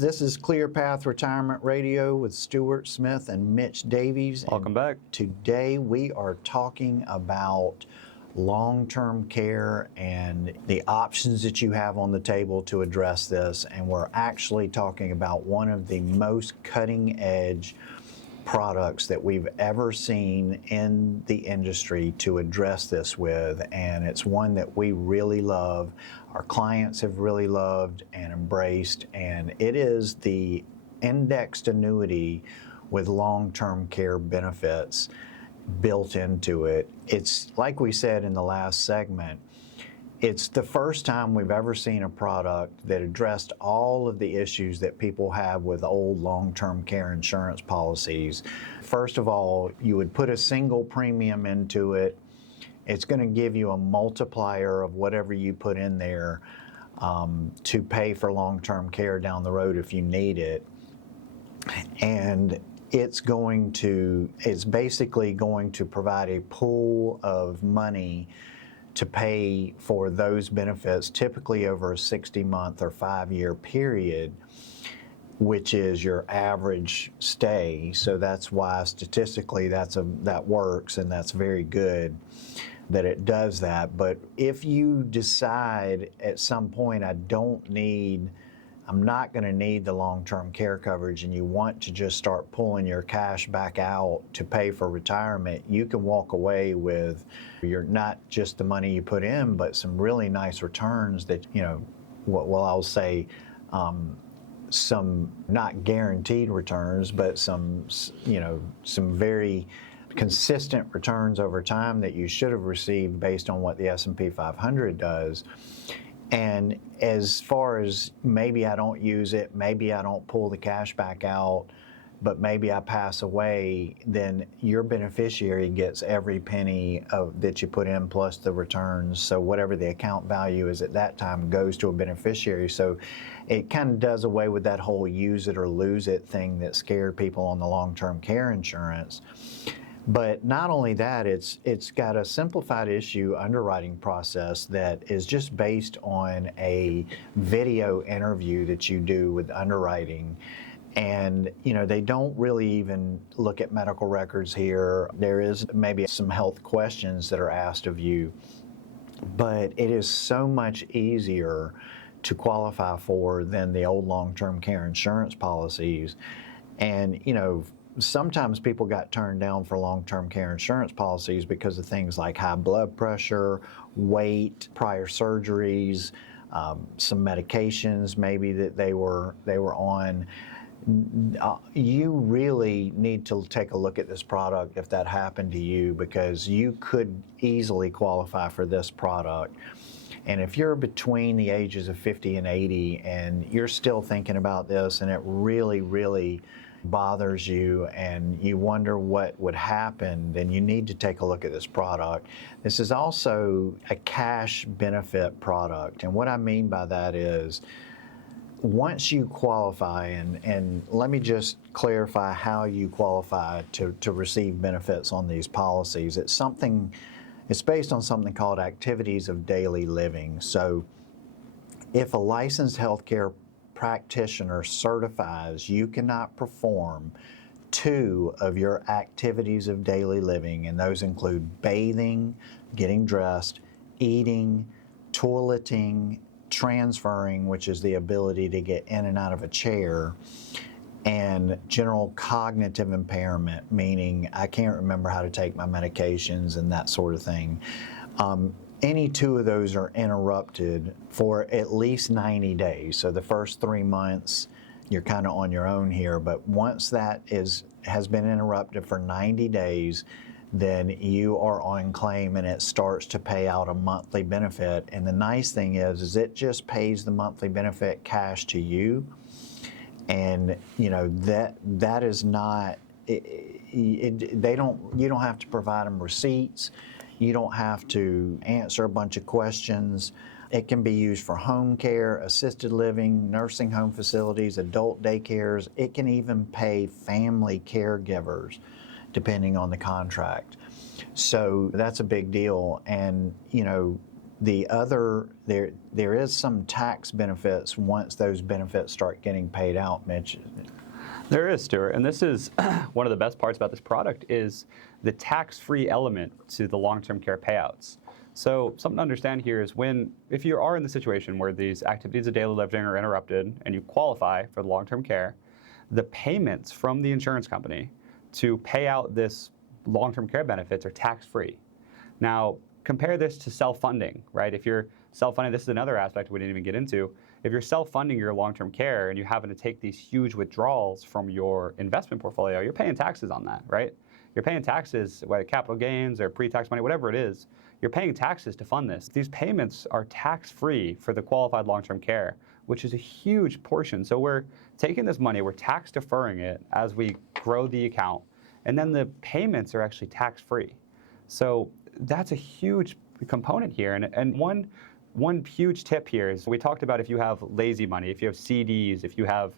This is ClearPath Retirement Radio with Stewart Smith and Mitch Davies. Welcome back. Today we are talking about long-term care and the options that you have on the table to address this. And we're actually talking about one of the most cutting-edge products that we've ever seen in the industry to address this with, and it's one that we really love, our clients have really loved and embraced, and it is the indexed annuity with long-term care benefits built into it. It's like we said in the last segment, it's the first time we've ever seen a product that addressed all of the issues that people have with old long-term care insurance policies. First of all, you would put a single premium into it. It's going to give you a multiplier of whatever you put in there to pay for long-term care down the road if you need it. And it's basically going to provide a pool of money to pay for those benefits, typically over a 60-month or 5-year period, which is your average stay. So that's why statistically that works, and that's very good that it does that. But if you decide at some point I'm not going to need the long-term care coverage, and you want to just start pulling your cash back out to pay for retirement, you can walk away with not just the money you put in, but some really nice returns that, I'll say some not guaranteed returns, but some very consistent returns over time that you should have received based on what the S&P 500 does. And as far as maybe I don't use it, maybe I don't pull the cash back out, but maybe I pass away, then your beneficiary gets every penny that you put in plus the returns. So whatever the account value is at that time goes to a beneficiary. So it kind of does away with that whole use it or lose it thing that scared people on the long-term care insurance. But not only that, it's got a simplified issue underwriting process that is just based on a video interview that you do with underwriting. And, they don't really even look at medical records here. There is maybe some health questions that are asked of you, but it is so much easier to qualify for than the old long-term care insurance policies. And, sometimes people got turned down for long-term care insurance policies because of things like high blood pressure, weight, prior surgeries, some medications maybe that they were on. You really need to take a look at this product if that happened to you, because you could easily qualify for this product. And if you're between the ages of 50 and 80 and you're still thinking about this and it really, really bothers you and you wonder what would happen, then you need to take a look at this product. This is also a cash benefit product. And what I mean by that is, once you qualify, and let me just clarify how you qualify to receive benefits on these policies. It's based on something called activities of daily living. So if a licensed healthcare practitioner certifies you cannot perform 2 of your activities of daily living, and those include bathing, getting dressed, eating, toileting, transferring, which is the ability to get in and out of a chair, and general cognitive impairment, meaning I can't remember how to take my medications and that sort of thing. Any 2 of those are interrupted for at least 90 days. So the first 3 months, you're kind of on your own here. But once that has been interrupted for 90 days, then you are on claim and it starts to pay out a monthly benefit. And the nice thing is it just pays the monthly benefit cash to you. And that is not, you don't have to provide them receipts. You don't have to answer a bunch of questions. It can be used for home care, assisted living, nursing home facilities, adult daycares. It can even pay family caregivers, depending on the contract. So that's a big deal. And, there is some tax benefits once those benefits start getting paid out, Mitch. There is, Stewart, and this is one of the best parts about this product is the tax-free element to the long-term care payouts. So something to understand here is if you are in the situation where these activities of daily living are interrupted and you qualify for the long-term care, the payments from the insurance company to pay out this long-term care benefits are tax-free. Now, compare this to self-funding, right? If you're self-funding, this is another aspect we didn't even get into. If you're self-funding your long-term care and you're having to take these huge withdrawals from your investment portfolio, you're paying taxes on that, right? You're paying taxes, whether capital gains or pre-tax money, whatever it is, you're paying taxes to fund this. These payments are tax-free for the qualified long-term care, which is a huge portion. So we're taking this money, we're tax deferring it as we grow the account, and then the payments are actually tax-free. So that's a huge component here. And one huge tip here is we talked about if you have lazy money, if you have CDs, if you have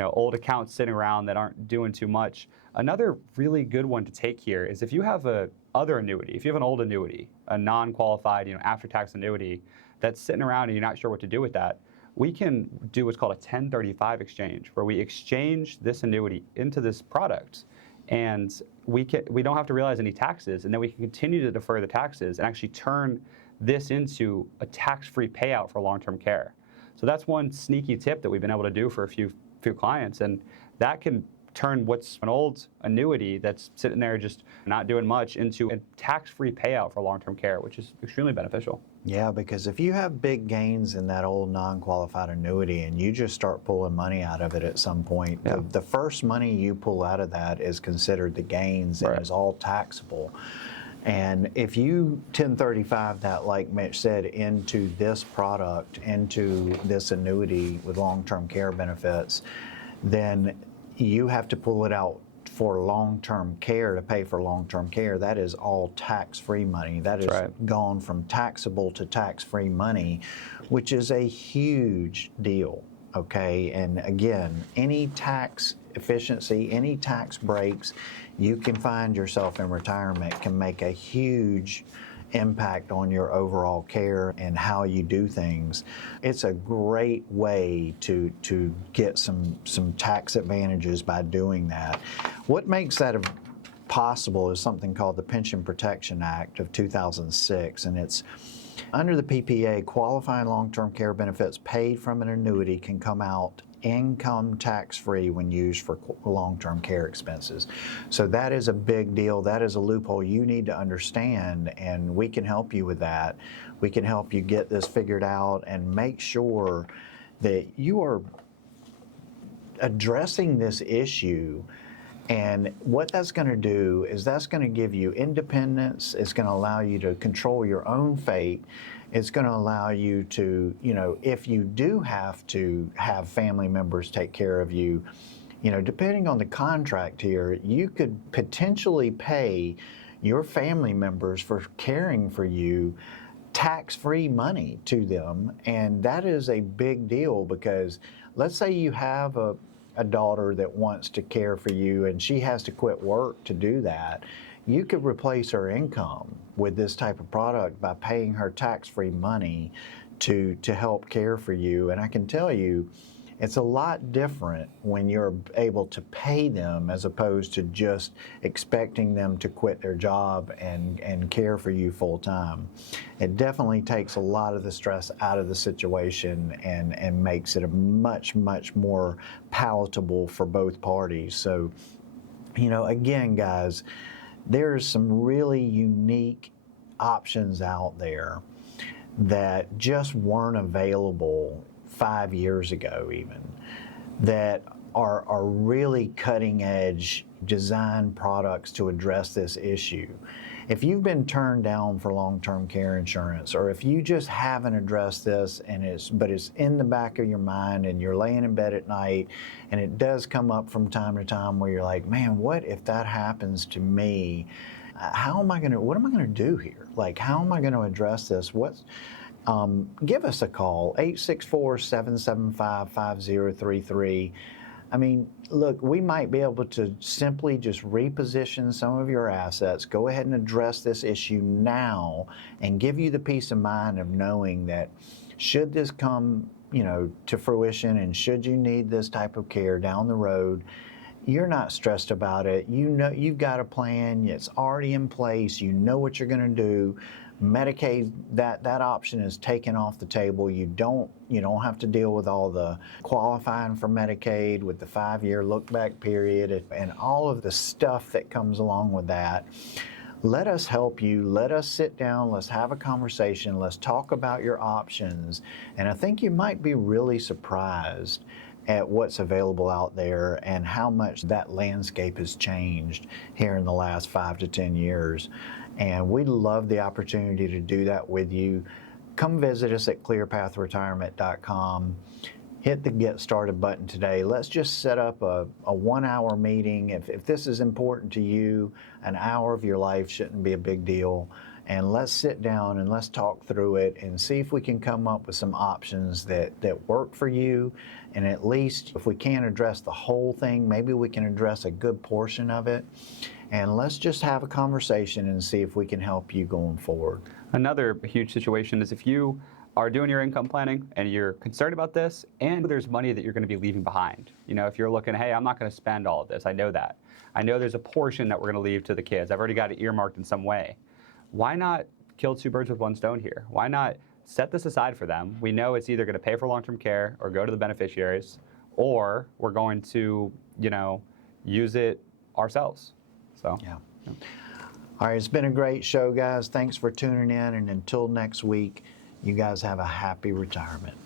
old accounts sitting around that aren't doing too much. Another really good one to take here is if you have other annuity, if you have an old annuity, a non-qualified after-tax annuity that's sitting around and you're not sure what to do with that, we can do what's called a 1035 exchange, where we exchange this annuity into this product, and we don't have to realize any taxes, and then we can continue to defer the taxes and actually turn this into a tax-free payout for long-term care. So that's one sneaky tip that we've been able to do for a few clients, and that can turn what's an old annuity that's sitting there just not doing much into a tax-free payout for long-term care, which is extremely beneficial. Yeah, because if you have big gains in that old non-qualified annuity and you just start pulling money out of it at some point, the first money you pull out of that is considered the gains and is all taxable. And if you 1035 that, like Mitch said, into this product, into this annuity with long-term care benefits, then you have to pull it out for long-term care to pay for long-term care. That is all tax-free money. That is gone from taxable to tax-free money, which is a huge deal, okay? And again, any tax efficiency, any tax breaks you can find yourself in retirement can make a huge impact on your overall care and how you do things. It's a great way to get some tax advantages by doing that. What makes that possible is something called the Pension Protection Act of 2006, and it's under the PPA, qualifying long-term care benefits paid from an annuity can come out income tax-free when used for long-term care expenses. So that is a big deal. That is a loophole you need to understand, and we can help you with that. We can help you get this figured out and make sure that you are addressing this issue. And what that's going to do is that's going to give you independence. It's going to allow you to control your own fate. It's going to allow you to, if you do have to have family members take care of you, depending on the contract here, you could potentially pay your family members for caring for you tax-free money to them. And that is a big deal because let's say you have a daughter that wants to care for you and she has to quit work to do that. You could replace her income with this type of product by paying her tax-free money to help care for you. And I can tell you, it's a lot different when you're able to pay them as opposed to just expecting them to quit their job and care for you full time. It definitely takes a lot of the stress out of the situation and makes it a much, much more palatable for both parties. So, again, guys, there's some really unique options out there that just weren't available 5 years ago even, that are really cutting edge design products to address this issue. If you've been turned down for long-term care insurance, or if you just haven't addressed this but it's in the back of your mind and you're laying in bed at night and it does come up from time to time where you're like, man, what if that happens to me? What am I gonna do here? Like, how am I gonna address this? Give us a call, 864-775-5033. I mean, look, we might be able to simply just reposition some of your assets, go ahead and address this issue now, and give you the peace of mind of knowing that should this come, to fruition, and should you need this type of care down the road, you're not stressed about it. You know you've got a plan. It's already in place. You know what you're going to do. Medicaid, that option is taken off the table. You don't have to deal with all the qualifying for Medicaid with the 5-year look-back period and all of the stuff that comes along with that. Let us help you. Let us sit down. Let's have a conversation. Let's talk about your options. And I think you might be really surprised at what's available out there and how much that landscape has changed here in the last 5 to 10 years. And we'd love the opportunity to do that with you. Come visit us at ClearPathRetirement.com. Hit the Get Started button today. Let's just set up a 1-hour meeting. If this is important to you, an hour of your life shouldn't be a big deal. And let's sit down and let's talk through it and see if we can come up with some options that work for you. And at least if we can't address the whole thing, maybe we can address a good portion of it. And let's just have a conversation and see if we can help you going forward. Another huge situation is if you are doing your income planning and you're concerned about this and there's money that you're going to be leaving behind. If you're looking, hey, I'm not going to spend all of this. I know that. I know there's a portion that we're going to leave to the kids. I've already got it earmarked in some way. Why not kill 2 birds with 1 stone here? Why not set this aside for them? We know it's either going to pay for long-term care or go to the beneficiaries, or we're going to, use it ourselves. So, yeah. All right, it's been a great show, guys. Thanks for tuning in, and until next week, you guys have a happy retirement.